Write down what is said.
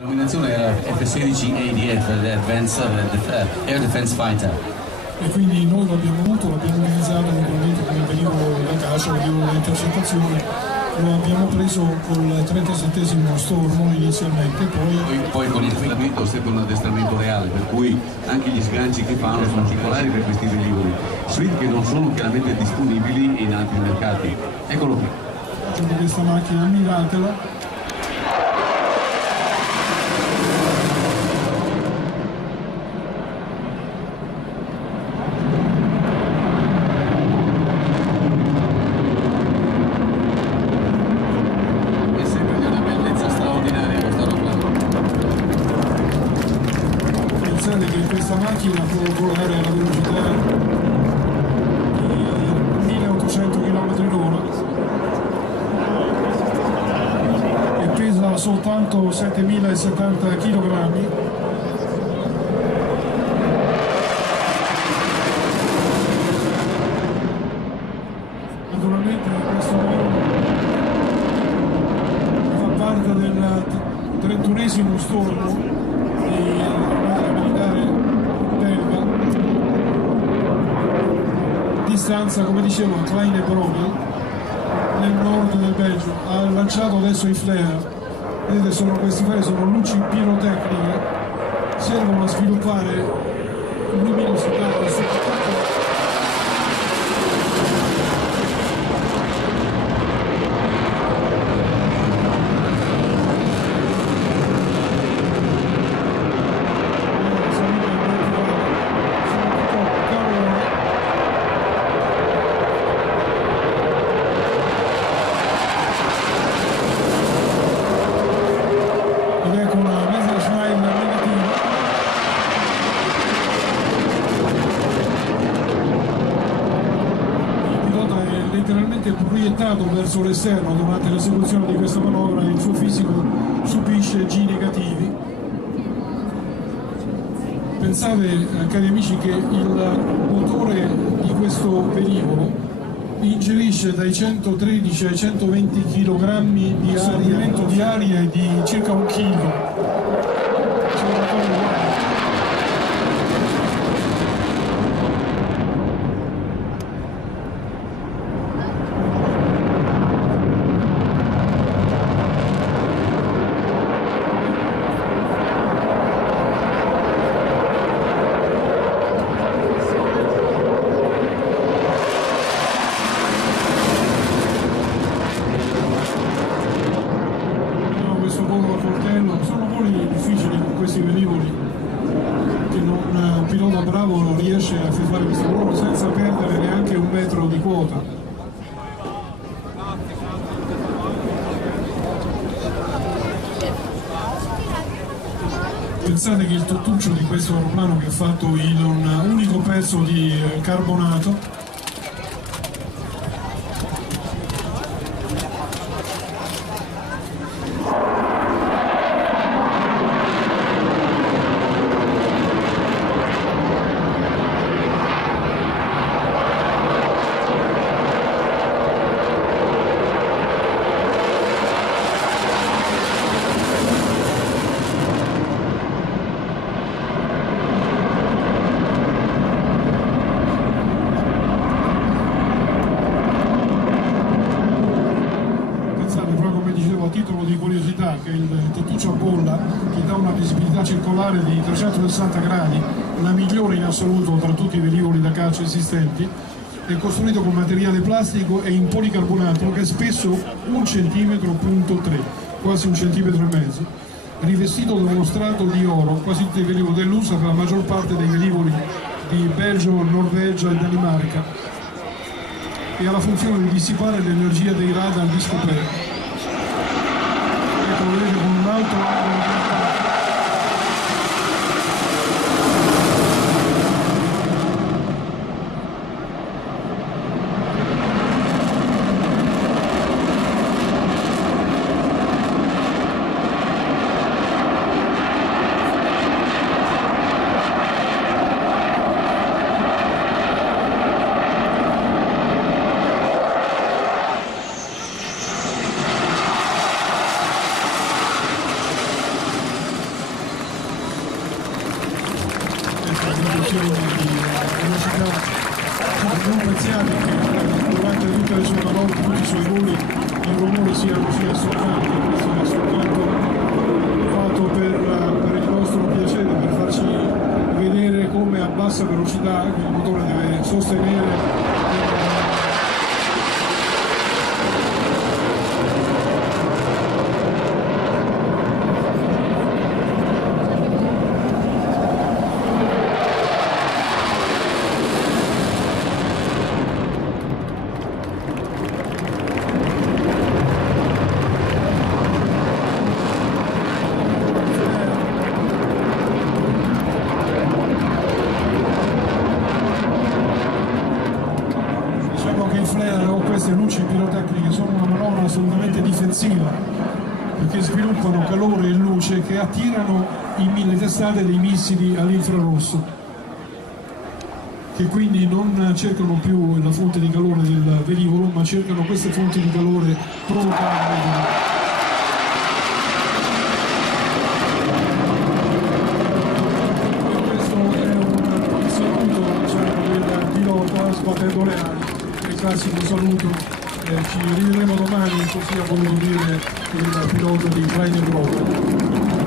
La denominazione era F-16 ADF, Air Defense Fighter. E quindi noi l'abbiamo avuto, l'abbiamo utilizzato naturalmente come velivolo da caccia, velivolo da intercettazione, lo abbiamo preso col 37° Stormo inizialmente, poi con l'addestramento, sempre un addestramento reale, per cui anche gli sganci che fanno sono particolari per questi velivoli, suite che non sono chiaramente disponibili in altri mercati. Eccolo qui. Facciamo questa macchina, ammiratela. Che questa macchina può volare alla velocità di 1800 km/h e pesa soltanto 7070 kg. Naturalmente questo fa parte del 31° Stormo distanza, come dicevo, a Kleine-Brogel nel nord del Belgio. Ha lanciato adesso i flare. Vedete, questi flare sono luci pirotecniche, servono a sviluppare luminosità e soprattutto letteralmente proiettato verso l'esterno durante l'esecuzione di questa manovra e il suo fisico subisce G negativi. Pensate, cari amici, che il motore di questo velivolo ingerisce dai 113 ai 120 kg di assorbimento di aria e di circa 1 chilo. Sono voli difficili con questi velivoli che un pilota bravo non riesce a fare questo volo senza perdere neanche 1 metro di quota. Pensate che il tuttuccio di questo aeroplano, che è fatto in un unico pezzo di carbonato, a titolo di curiosità, che il tettuccio a bolla, che dà una visibilità circolare di 360 gradi, la migliore in assoluto tra tutti i velivoli da caccia esistenti, è costruito con materiale plastico e in policarbonato che è spesso 1,3 cm, quasi 1,5 cm, rivestito da uno strato di oro. Quasi tutti i velivoli dell'USA, per la maggior parte dei velivoli di Belgio, Norvegia e Danimarca, e ha la funzione di dissipare l'energia dei radar di scoperta. Ecco, vedete, con un alto riduzione di velocità. Non pensiate che durante tutte le sue manovre, tutti i suoi voli, il rumore sia soltanto, questo è soltanto fatto per il nostro piacere, per farci vedere come a bassa velocità il motore deve sostenere queste luci pirotecniche sono una manovra assolutamente difensiva perché sviluppano calore e luce che attirano le testate dei missili all'infrarosso, che quindi non cercano più la fonte di calore del velivolo ma cercano queste fonti di calore provocate. Sbattendo le ali, il classico saluto, ci rivedremo domani, così ha voluto dire il pilota di Flying Road.